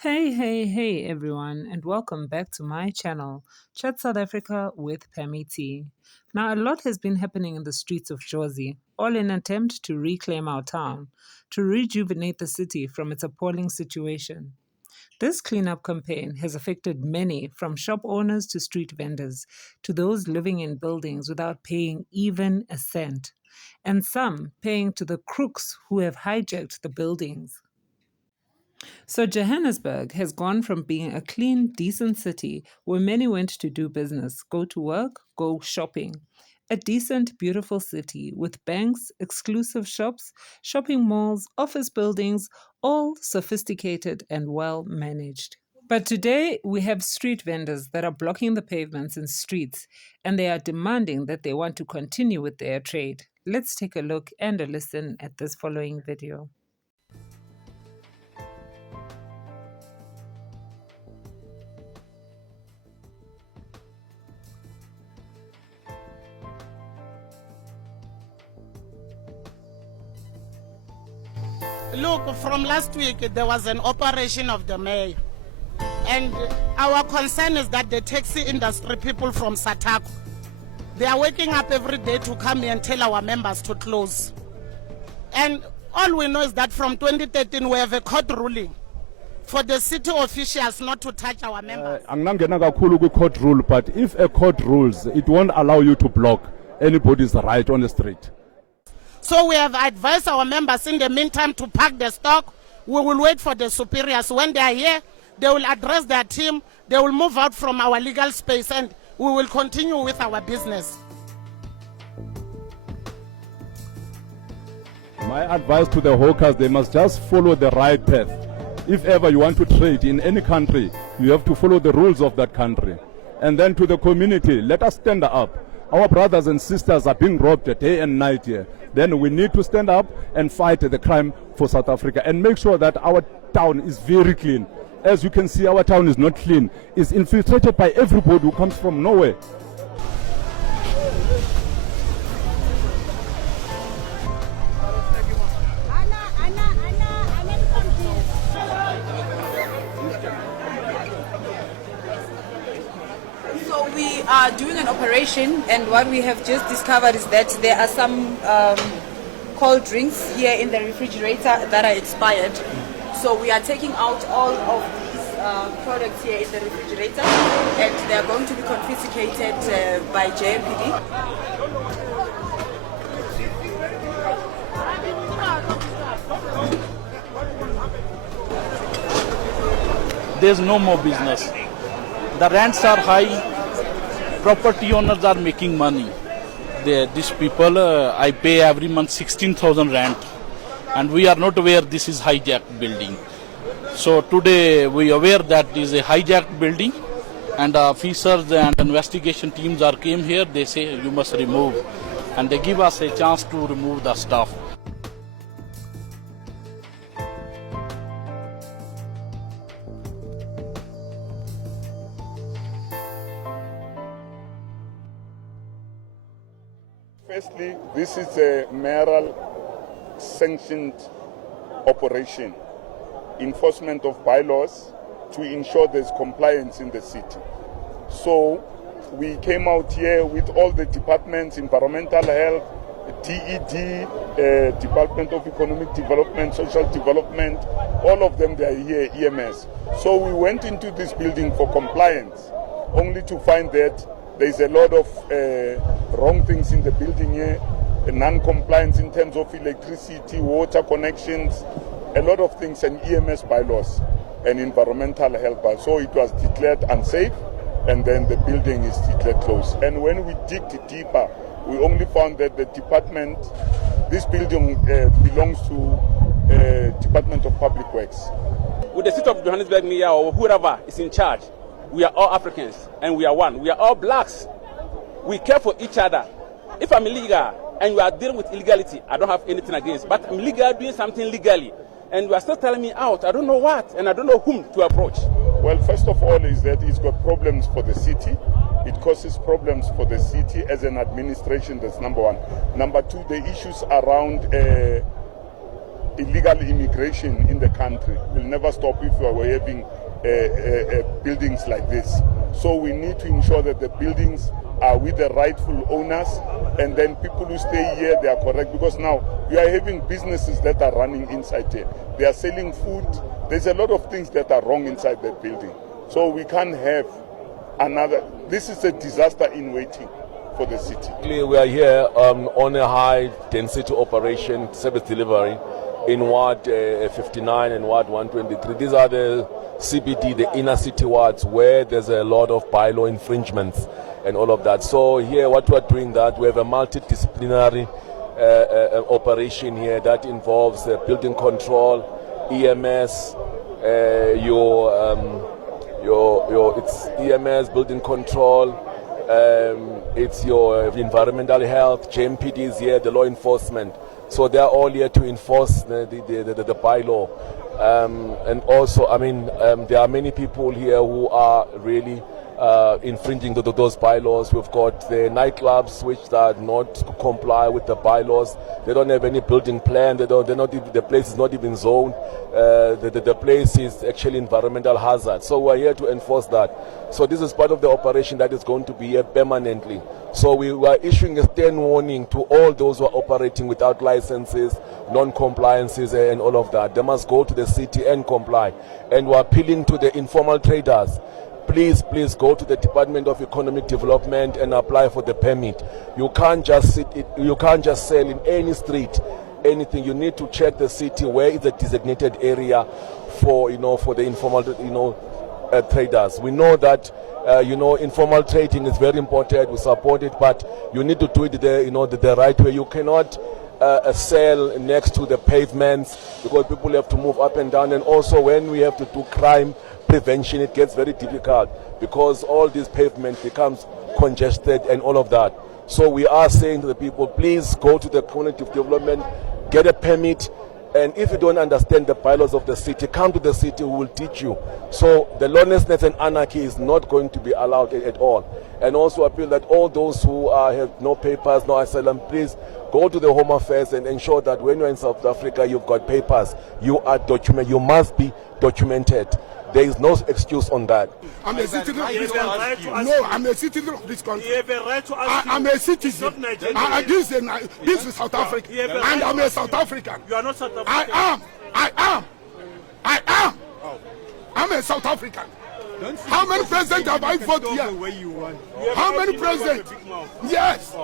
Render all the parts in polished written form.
Hey everyone, and welcome back to my channel, Chat South Africa with Pammy T. Now, a lot has been happening in the streets of Jozi, all in an attempt to reclaim our town, to rejuvenate the city from its appalling situation. This cleanup campaign has affected many, from shop owners to street vendors, to those living in buildings without paying even a cent, and some paying to the crooks who have hijacked the buildings. So, Johannesburg has gone from being a clean, decent city where many went to do business, go to work, go shopping. A decent, beautiful city with banks, exclusive shops, shopping malls, office buildings, all sophisticated and well managed. But today we have street vendors that are blocking the pavements and streets, and they are demanding that they want to continue with their trade. Let's take a look and a listen at this following video. Look, from last week, there was an operation of the mayor. And our concern is that the taxi industry people from Satako, they are waking up every day to come here and tell our members to close. And all we know is that from 2013, we have a court ruling for the city officials not to touch our members. Angingena kakhulu kwi-court rule, but if a court rules, it won't allow you to block anybody's right on the street. So we have advised our members in the meantime to pack the stock. We will wait for the superiors. When they are here, they will address their team. They will move out from our legal space and we will continue with our business. My advice to the hawkers, they must just follow the right path. If ever you want to trade in any country, you have to follow the rules of that country. And then to the community, let us stand up. Our brothers and sisters are being robbed day and night here. Then we need to stand up and fight the crime for South Africa and make sure that our town is very clean. As you can see, our town is not clean. It's infiltrated by everybody who comes from nowhere. So we are doing an operation, and what we have just discovered is that there are some cold drinks here in the refrigerator that are expired. So we are taking out all of these products here in the refrigerator, and they are going to be confiscated by JMPD. There's no more business. The rents are high. Property owners are making money. These people, I pay every month 16,000 rent, and we are not aware this is hijacked building. So today we are aware that this is a hijacked building, and officers and investigation teams are came here. They say you must remove, and they give us a chance to remove the stuff. Firstly, this is a mayoral sanctioned operation, enforcement of bylaws to ensure there's compliance in the city. So we came out here with all the departments, environmental health, DED, Department of Economic Development, Social Development, all of them, they are here, EMS. So we went into this building for compliance, only to find that there's a lot of wrong things in the building here, non-compliance in terms of electricity, water connections, a lot of things, and EMS bylaws and environmental health. So it was declared unsafe, and then the building is declared closed. And when we digged deeper, we only found that the department, this building belongs to Department of Public Works. With the city of Johannesburg Mayor or whoever is in charge, we are all Africans and we are one. We are all blacks. We care for each other. If I'm illegal and you are dealing with illegality, I don't have anything against. But I'm legal doing something legally, and you are still telling me out. I don't know what, and I don't know whom to approach. Well, first of all is that it's got problems for the city. It causes problems for the city as an administration. That's number one. Number two, the issues around illegal immigration in the country will never stop if we are having buildings like this. So we need to ensure that the buildings are with the rightful owners, and then people who stay here, they are correct, because now you are having businesses that are running inside here. They are selling food. There's a lot of things that are wrong inside that building. So we can't have another. This is a disaster in waiting for the city. We are here on a high density operation service delivery in Ward 59 and Ward 123. These are the CBD, the inner city wards, where there's a lot of bylaw infringements and all of that. So here what we're doing, that we have a multidisciplinary operation here that involves building control, EMS, it's EMS, building control, it's your environmental health, JMPD is here, the law enforcement. So they are all here to enforce the bylaw. And also, there are many people here who are really infringing those bylaws. We've got the nightclubs which are not comply with the bylaws. They don't have any building plan. The place is not even zoned. The place is actually environmental hazard. So we're here to enforce that. So this is part of the operation that is going to be here permanently. So we are issuing a stern warning to all those who are operating without licenses, non-compliances and all of that. They must go to the city and comply. And we're appealing to the informal traders. Please go to the Department of Economic Development and apply for the permit. You can't just sell in any street anything. You need to check the city where is the designated area for the informal traders. We know that informal trading is very important. We support it, but you need to do it the right way. You cannot sell next to the pavements, because people have to move up and down. And also when we have to do crime prevention, it gets very difficult because all this pavement becomes congested and all of that. So we are saying to the people, please go to the community development, get a permit, and if you don't understand the bylaws of the city, come to the city, we will teach you. So the lawlessness and anarchy is not going to be allowed at all. And also appeal that all those who have no papers, no asylum, please go to the Home Affairs and ensure that when you're in South Africa, you've got papers. You are documented. You must be documented. There is no excuse on that. I'm a citizen of this country. No, I'm a citizen of this country. I'm a citizen. This is South Africa. And I'm a South African. You are not South African. I am. I'm a South African. How many presidents have I voted here? How many presidents? Yes.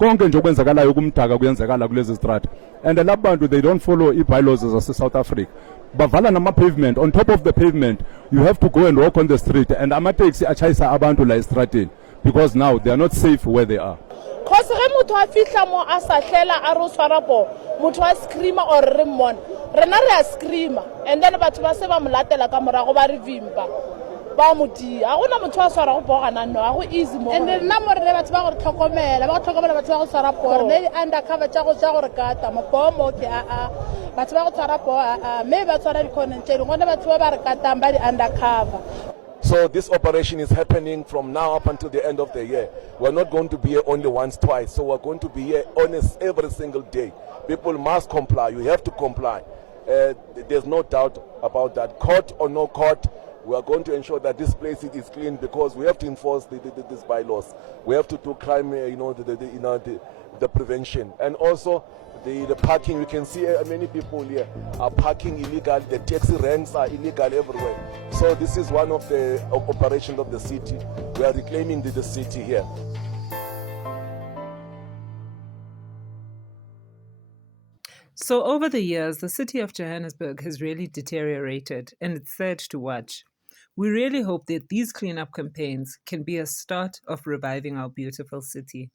konke nje okwenzakalayo kumdaka kuyenzakala kulezi strata, and laba bantu they don't follow i-bylaws zase-South Africa. Bavala nama-pavement. On top of the pavement, you have to go and walk on the street, and amateksi achayisa abantu la estrateni because now they are not safe where they are. Cause ge motho a fihla mo a sa hlela a re o tshwara po, motho a screama or re mmona, rena re a screama, and then batho ba se ba mo latela ka morago ba re vimpa ba mo dia. A gona motho a tshwara go bogana no, a go easy mo. And nna mo re batho ba go tlhokomela batho ba go tshwara po, re undercover tsa go re kata mo po mo ke batho ba go tshwara po me ba tshwara di content ngone batho ba re kata ba di undercover. So this operation is happening from now up until the end of the year. We're not going to be here only once, twice. So we're going to be here every single day. People must comply. You have to comply. There's no doubt about that. Court or no court, we are going to ensure that this place is clean, because we have to enforce these bylaws. We have to do crime, the prevention. And also the parking. You can see many people here are parking illegal. The taxi ranks are illegal everywhere. So this is one of the operations of the city. We are reclaiming the city here. So over the years, the city of Johannesburg has really deteriorated, and it's sad to watch. We really hope that these cleanup campaigns can be a start of reviving our beautiful city.